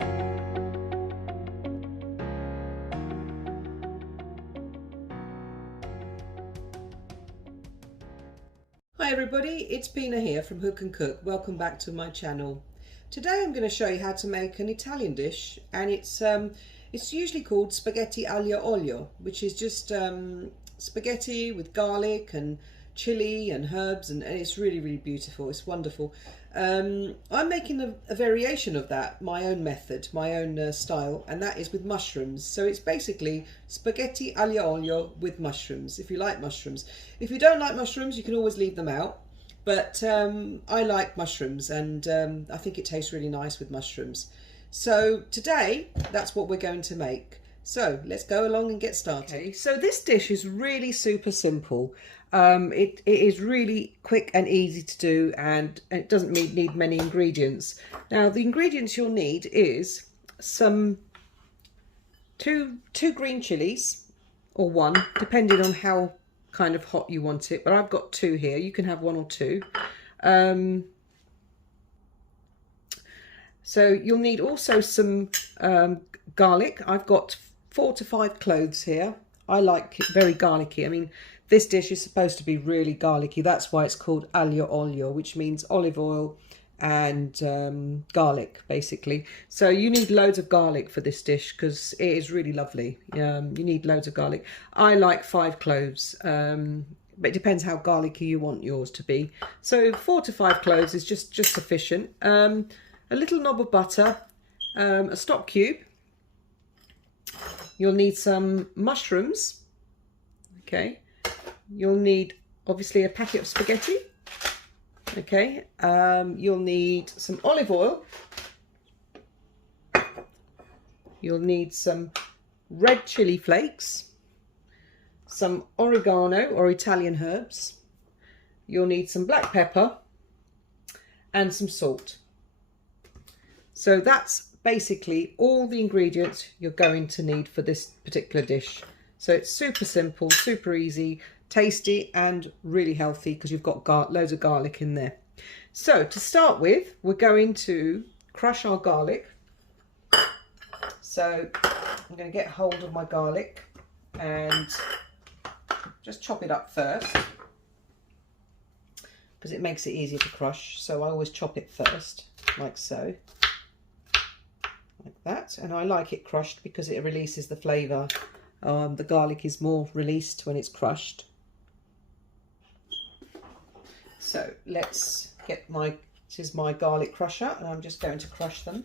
Hi everybody, it's Pina here from Hook and Cook. Welcome back to my channel. Today I'm going to show you how to make an Italian dish, and it's usually called spaghetti aglio olio, which is just spaghetti with garlic and chili and herbs, and it's really beautiful. It's wonderful. I'm making a variation of that, my own method, my own style, and that is with mushrooms. So it's basically spaghetti aglio olio with mushrooms, if you like mushrooms. If you don't like mushrooms, you can always leave them out, but I like mushrooms, and I think it tastes really nice with mushrooms. So today, that's what we're going to make. So let's go along and get started. Okay, so this dish is really super simple. It is really quick and easy to do, and it doesn't need many ingredients. Now the ingredients you'll need is some two green chilies, or one, depending on how kind of hot you want it, but I've got 2 here. You can have 1 or 2. So you'll need also some garlic. I've got 4 to 5 cloves here. I like it very garlicky. I mean, this dish is supposed to be really garlicky. That's why it's called aglio olio, which means olive oil and garlic, basically. So you need loads of garlic for this dish because it is really lovely. You need loads of garlic. I like 5 cloves, but it depends how garlicky you want yours to be. So 4 to 5 cloves is just sufficient. A little knob of butter, a stock cube. You'll need some mushrooms. Okay. You'll need obviously a packet of spaghetti. Okay. You'll need some olive oil. You'll need some red chili flakes, some oregano or Italian herbs. You'll need some black pepper and some salt. So that's basically all the ingredients you're going to need for this particular dish. So it's super simple, super easy, tasty and really healthy because you've got loads of garlic in there. So to start with, we're going to crush our garlic. So I'm going to get hold of my garlic and just chop it up first because it makes it easier to crush. So I always chop it first, like so. Like that, and I like it crushed because it releases the flavour. The garlic is more released when it's crushed. So let's get this is my garlic crusher, and I'm just going to crush them.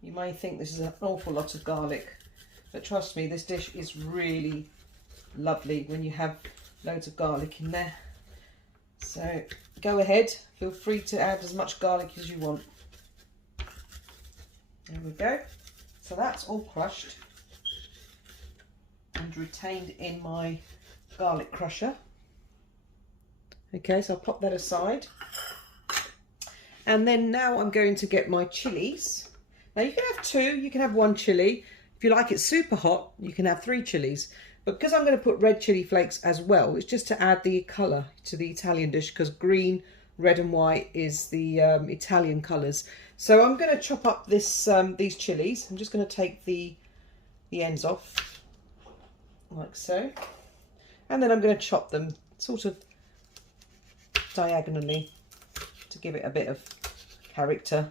You may think this is an awful lot of garlic, but trust me, this dish is really lovely when you have loads of garlic in there. So go ahead, feel free to add as much garlic as you want. There we go. So that's all crushed and retained in my garlic crusher. Okay, so I'll pop that aside. And then now I'm going to get my chilies. Now you can have 2, you can have 1 chili. If you like it super hot, you can have 3 chilies. But because I'm going to put red chili flakes as well, it's just to add the colour to the Italian dish, because green, red and white is the Italian colours. So I'm going to chop up these chilies. I'm just going to take the ends off, like so. And then I'm going to chop them sort of diagonally to give it a bit of character.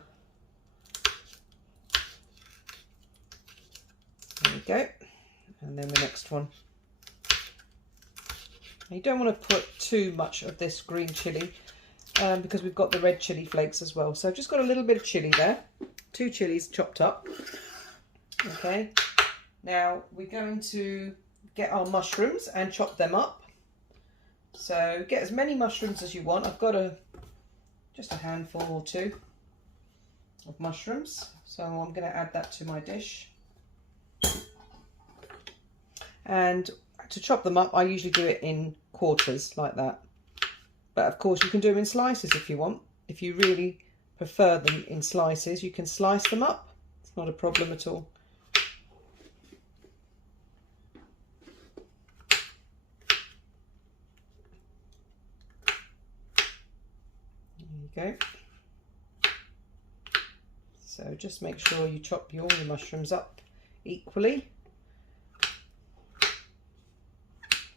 There we go. And then the next one. You don't want to put too much of this green chili because we've got the red chili flakes as well. So I've just got a little bit of chili there. 2 chilies chopped up. Okay. Now we're going to get our mushrooms and chop them up. So get as many mushrooms as you want. I've got just a handful or 2 of mushrooms. So I'm going to add that to my dish. And to chop them up, I usually do it in quarters like that. But of course you can do them in slices if you want. If you really prefer them in slices, you can slice them up. It's not a problem at all. Okay. So just make sure you chop all the mushrooms up equally.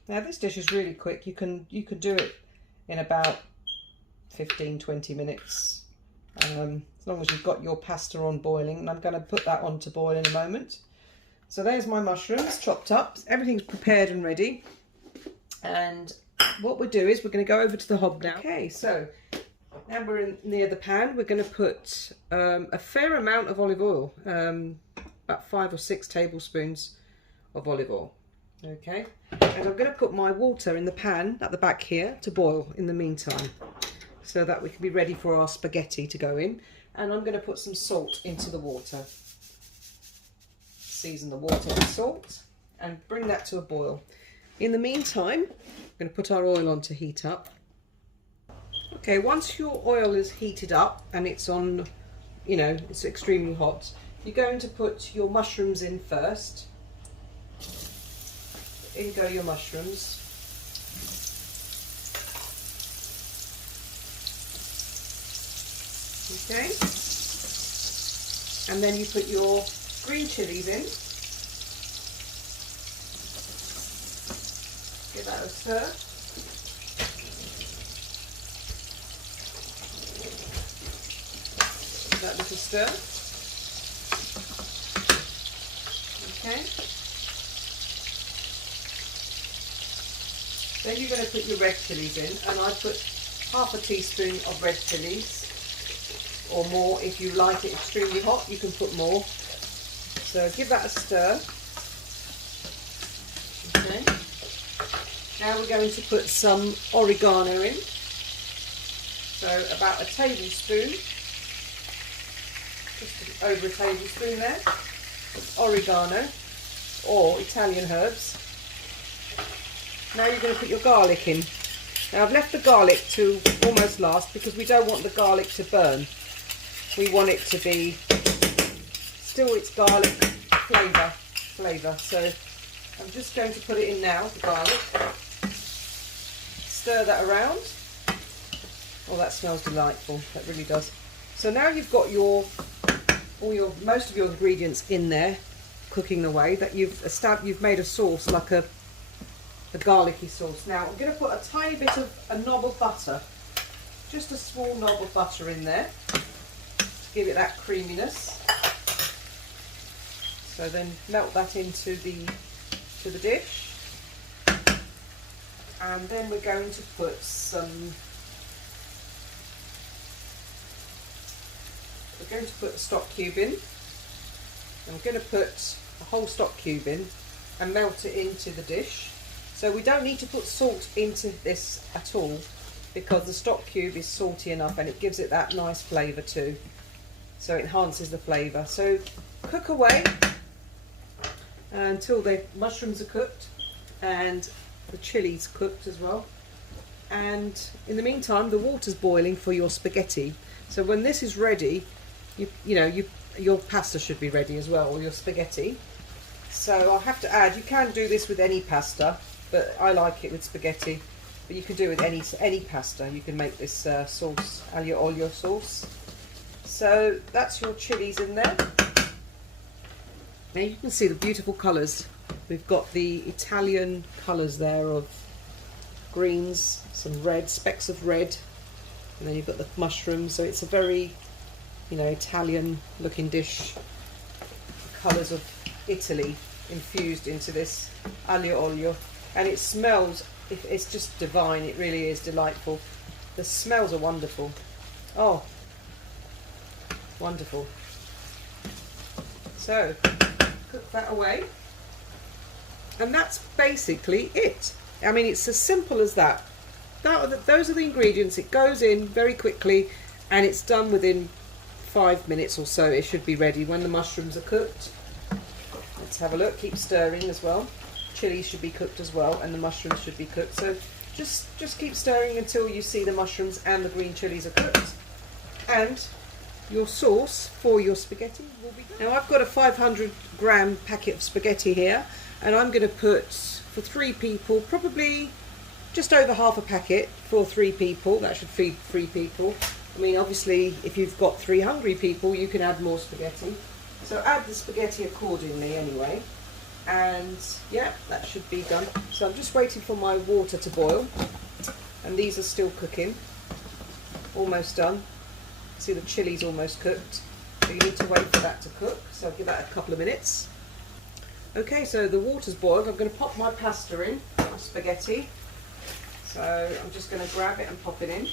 Now this dish is really quick. You can do it in about 15-20 minutes, as long as you've got your pasta on boiling. And I'm going to put that on to boil in a moment. So there's my mushrooms chopped up. Everything's prepared and ready. And what we'll do is we're going to go over to the hob now. Okay, so now we're near the pan. We're going to put a fair amount of olive oil, about 5 or 6 tablespoons of olive oil. Okay, and I'm going to put my water in the pan at the back here to boil in the meantime, so that we can be ready for our spaghetti to go in. And I'm going to put some salt into the water. Season the water with salt and bring that to a boil. In the meantime, I'm going to put our oil on to heat up. Okay, once your oil is heated up and it's on, you know, it's extremely hot, you're going to put your mushrooms in first. In go your mushrooms. Okay, and then you put your green chillies in. Give that a stir. Give that a little stir. Okay. Then you're going to put your red chillies in, and I put half a teaspoon of red chillies, or more. If you like it extremely hot, you can put more. So give that a stir. Okay. Now we're going to put some oregano in. So about a tablespoon, just over a tablespoon there, of oregano or Italian herbs. Now you're going to put your garlic in. Now I've left the garlic to almost last because we don't want the garlic to burn. We want it to be still its garlic flavour. So I'm just going to put it in now, the garlic. Stir that around. Oh, that smells delightful. That really does. So now you've got most of your ingredients in there, cooking away. That you've made a sauce, like a garlicky sauce. Now I'm going to put a tiny bit of a knob of butter, just a small knob of butter in there, to give it that creaminess. So then melt that into the dish, and then we're going to put a stock cube in. I'm going to put a whole stock cube in and melt it into the dish. So we don't need to put salt into this at all, because the stock cube is salty enough and it gives it that nice flavour too. So it enhances the flavour. So cook away until the mushrooms are cooked and the chillies cooked as well. And in the meantime, the water's boiling for your spaghetti. So when this is ready, your pasta should be ready as well, or your spaghetti. So I'll have to add, you can do this with any pasta, but I like it with spaghetti. But you can do it with any pasta. You can make this sauce, Aglio Olio sauce. So that's your chillies in there. Now you can see the beautiful colours. We've got the Italian colours there of greens, some red, specks of red, and then you've got the mushrooms. So it's a very, Italian looking dish. The colours of Italy infused into this Aglio Olio. And it smells, it's just divine. It really is delightful. The smells are wonderful. Oh, wonderful. So cook that away, and that's basically it. I mean, it's as simple as that. Those are the ingredients. It goes in very quickly and it's done within 5 minutes or so. It should be ready when the mushrooms are cooked. Let's have a look. Keep stirring as well. Chilies should be cooked as well, and the mushrooms should be cooked. So just keep stirring until you see the mushrooms and the green chilies are cooked. And your sauce for your spaghetti will be done. Now I've got a 500-gram packet of spaghetti here, and I'm going to put, for 3 people, probably just over half a packet for 3 people. That should feed 3 people. I mean, obviously, if you've got 3 hungry people, you can add more spaghetti. So add the spaghetti accordingly anyway. And yeah, that should be done. So I'm just waiting for my water to boil. And these are still cooking. Almost done. See, the chilli's almost cooked. So you need to wait for that to cook. So I'll give that a couple of minutes. Okay, so the water's boiled. I'm going to pop my pasta in, my spaghetti. So I'm just going to grab it and pop it in.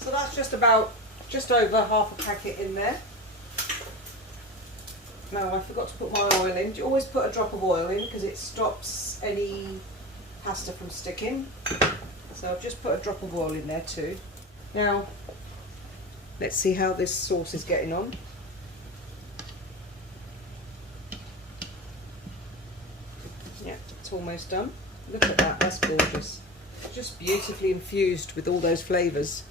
So that's just over half a packet in there. Now I forgot to put my oil in. You always put a drop of oil in because it stops any pasta from sticking. So I've just put a drop of oil in there too. Now let's see how this sauce is getting on. Yeah, it's almost done. Look at that, that's gorgeous. It's just beautifully infused with all those flavours.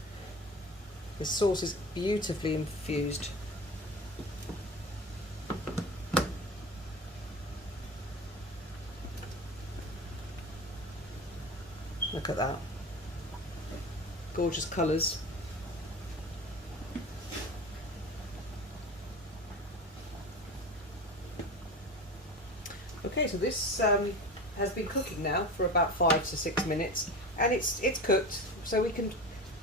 The sauce is beautifully infused. Look at that. Gorgeous colours. Okay, so this has been cooking now for about 5 to 6 minutes, and it's cooked, so we can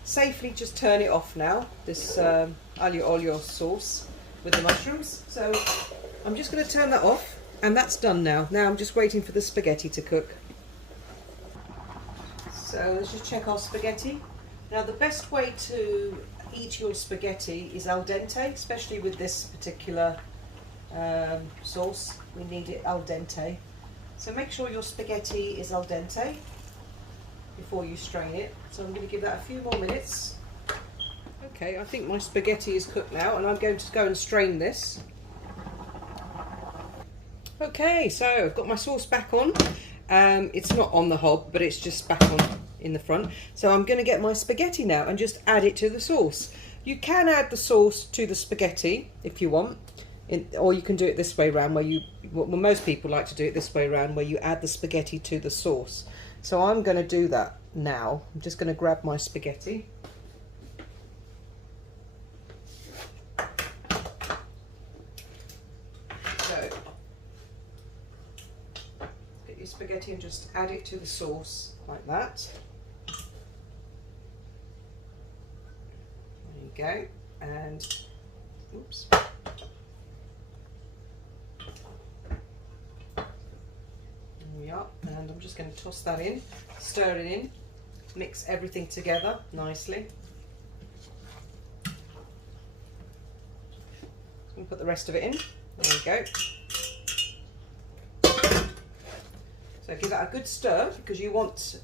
safely just turn it off now, this aglio olio sauce with the mushrooms. So I'm just going to turn that off, and that's done now. Now I'm just waiting for the spaghetti to cook. So let's just check our spaghetti. Now the best way to eat your spaghetti is al dente, especially with this particular sauce. We need it al dente. So make sure your spaghetti is al dente before you strain it. So I'm going to give that a few more minutes. Okay, I think my spaghetti is cooked now, and I'm going to go and strain this. Okay, so I've got my sauce back on. It's not on the hob, but it's just back on in the front. So I'm going to get my spaghetti now and just add it to the sauce. You can add the sauce to the spaghetti if you want, or you can do it this way around, where well, most people like to do it this way around, where you add the spaghetti to the sauce. So I'm going to do that now. I'm just going to grab my spaghetti. So get your spaghetti and just add it to the sauce like that. There you go. And oops. And I'm just going to toss that in, stir it in, mix everything together nicely. I'm going to put the rest of it in. There we go. So give that a good stir, because you want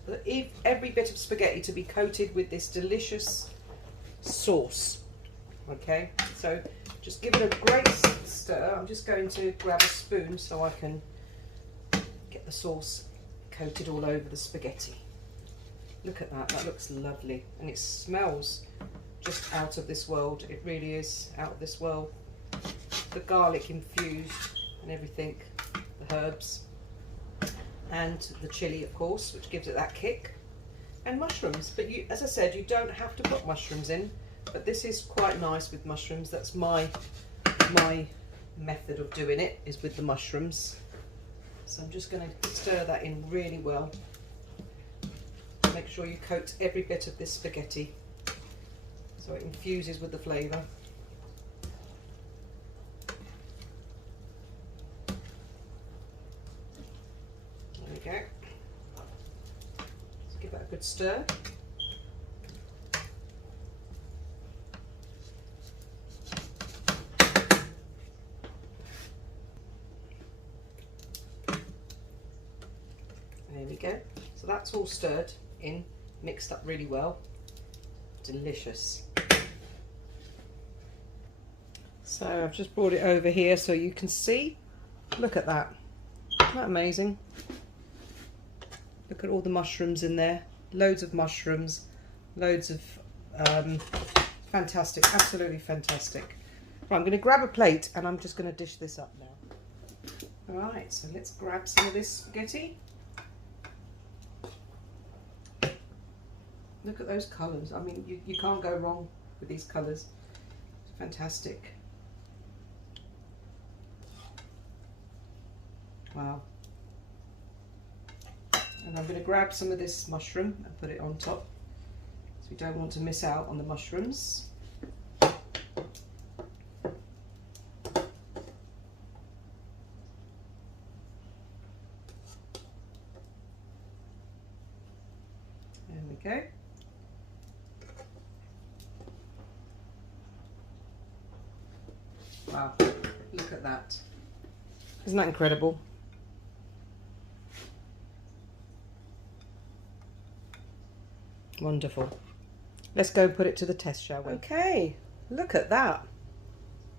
every bit of spaghetti to be coated with this delicious sauce. Okay, so just give it a great stir. I'm just going to grab a spoon so I can get the sauce coated all over the spaghetti. Look at that, that looks lovely, and it smells just out of this world. It really is out of this world. The garlic infused and everything, the herbs, and the chilli of course, which gives it that kick, and mushrooms. But you, as I said, you don't have to put mushrooms in, but this is quite nice with mushrooms. That's my method of doing it, is with the mushrooms. So I'm just going to stir that in really well. Make sure you coat every bit of this spaghetti so it infuses with the flavour. There we go. Let's give that a good stir. There we go. So that's all stirred in, mixed up really well. Delicious. So I've just brought it over here so you can see. Look at that. Isn't that amazing? Look at all the mushrooms in there. Loads of mushrooms. Loads of fantastic. Absolutely fantastic. Right, I'm going to grab a plate and I'm just going to dish this up now. Alright, so let's grab some of this spaghetti. Look at those colours. I mean, you can't go wrong with these colours. It's fantastic. Wow. And I'm going to grab some of this mushroom and put it on top. So we don't want to miss out on the mushrooms. There we go. Wow, look at that. Isn't that incredible? Wonderful. Let's go and put it to the test, shall we? Okay, look at that.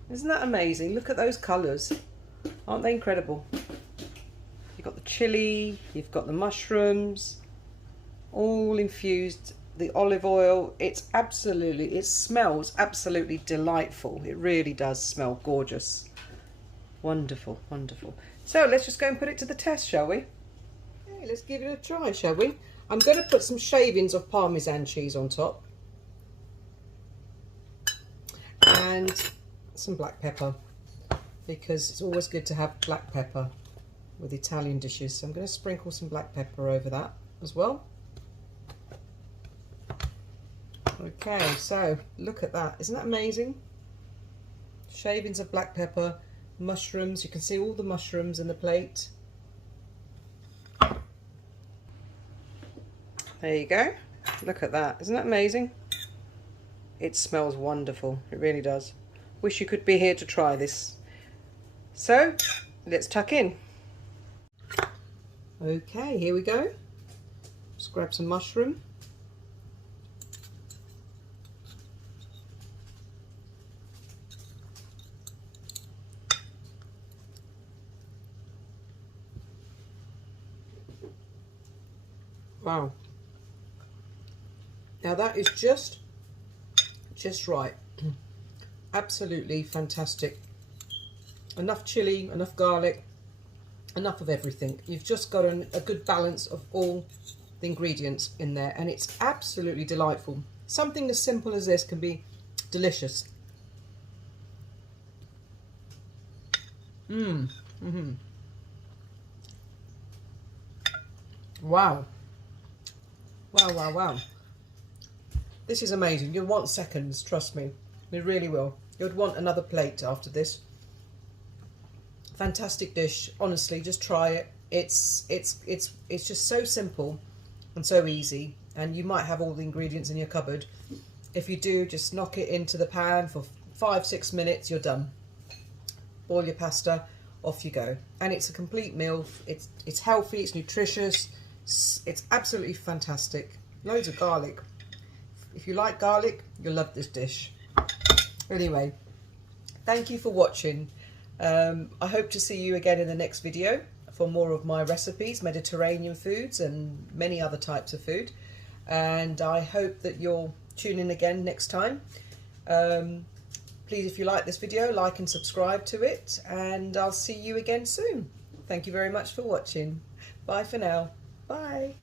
Isn't that amazing? Look at those colours. Aren't they incredible? You've got the chilli, you've got the mushrooms, all infused, the olive oil. It smells absolutely delightful. It really does smell gorgeous. Wonderful, wonderful. So let's just go and put it to the test, shall we? Okay, let's give it a try, shall we? I'm going to put some shavings of Parmesan cheese on top and some black pepper, because it's always good to have black pepper with Italian dishes. So I'm going to sprinkle some black pepper over that as well. Okay, so look at that. Isn't that amazing? Shavings of black pepper, mushrooms. You can see all the mushrooms in the plate. There you go. Look at that. Isn't that amazing? It smells wonderful. It really does. Wish you could be here to try this. So, let's tuck in. Okay, here we go. Just grab some mushroom. Wow. Now that is just right. Absolutely fantastic. Enough chilli, enough garlic, enough of everything. You've just got a good balance of all the ingredients in there, and it's absolutely delightful. Something as simple as this can be delicious. Wow. Wow, wow, wow. This is amazing. You'll want seconds, trust me. You really will. You'd want another plate after this. Fantastic dish. Honestly, just try it. It's just so simple and so easy, and you might have all the ingredients in your cupboard. If you do, just knock it into the pan for 5-6 minutes, you're done. Boil your pasta, off you go. And it's a complete meal. It's healthy, it's nutritious, it's absolutely fantastic. Loads of garlic. If you like garlic, you'll love this dish. Anyway, thank you for watching. I hope to see you again in the next video for more of my recipes, Mediterranean foods and many other types of food. And I hope that you'll tune in again next time. Please, if you like this video, like and subscribe to it, and I'll see you again soon. Thank you very much for watching. Bye for now. Bye.